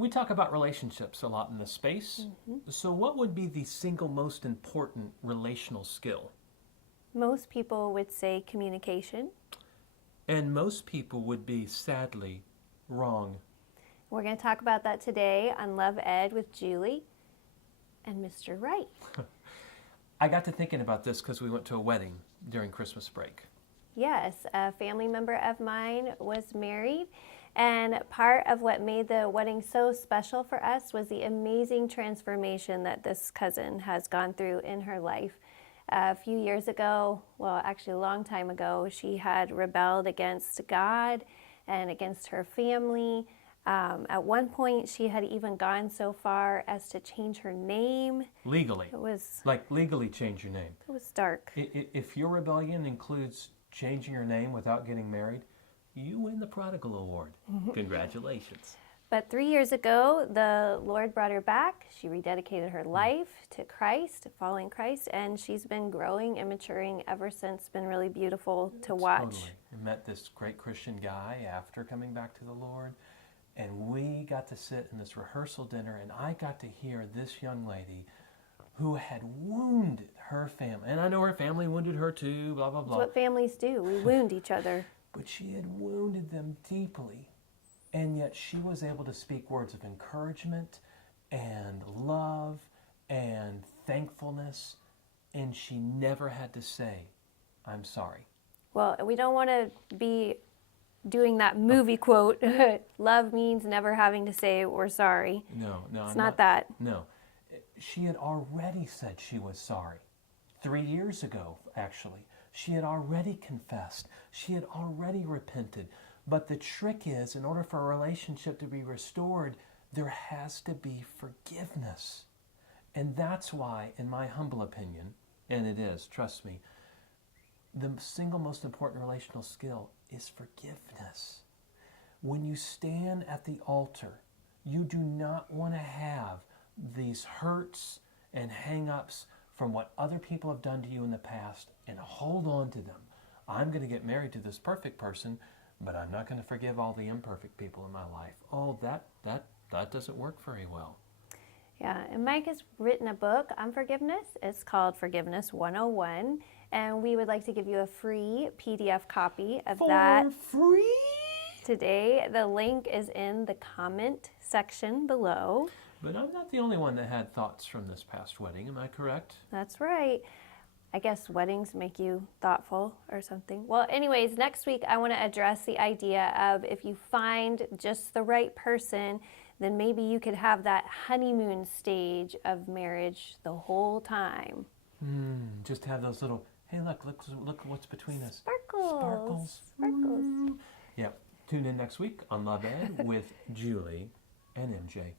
We talk about relationships a lot in this space. So what would be the single most important relational skill? Most people would say communication. And most people would be, sadly, wrong. We're going to talk about that today on Love Ed with Julie and Mr. Wright. I got to thinking about this because we went to a wedding during Christmas break. Yes, a family member of mine was married, and part of what made the wedding so special for us was the amazing transformation that this cousin has gone through in her life. A few years ago, well, actually a long time ago, she had rebelled against God and against her family. At one point, she had even gone so far as to change her name. Legally. It was Like legally change your name. It was dark. If your rebellion includes changing your name without getting married, you win the Prodigal Award. Congratulations. But 3 years ago, the Lord brought her back. She rededicated her life to Christ, following Christ, and she's been growing and maturing ever since. It's been really beautiful to watch. Totally. I met this great Christian guy after coming back to the Lord, and we got to sit in this rehearsal dinner, and I got to hear this young lady who had wounded her family. And I know her family wounded her too, blah, blah, blah. That's what families do. We wound each other. But she had wounded them deeply. And yet she was able to speak words of encouragement and love and thankfulness. And she never had to say, I'm sorry. Well, we don't want to be doing that movie quote, love means never having to say we're sorry. No, it's not that. No. She had already said she was sorry. 3 years ago, actually. She had already confessed. She had already repented. But the trick is, in order for a relationship to be restored, there has to be forgiveness. And that's why, in my humble opinion, and it is, trust me, the single most important relational skill is forgiveness. When you stand at the altar, you do not want to have these hurts and hang-ups from what other people have done to you in the past and hold on to them. I'm going to get married to this perfect person, but I'm not going to forgive all the imperfect people in my life. Oh, that doesn't work very well. Yeah, and Mike has written a book on forgiveness. It's called Forgiveness 101, and we would like to give you a free PDF copy of that. For free? Today. The link is in the comment section below. But I'm not the only one that had thoughts from this past wedding, am I correct? That's right. I guess weddings make you thoughtful or something. Well, anyways, next week I want to address the idea of if you find just the right person, then maybe you could have that honeymoon stage of marriage the whole time. Just have those little, hey, look what's between us. Sparkles. Yeah. Tune in next week on Love Ed with Julie and MJ.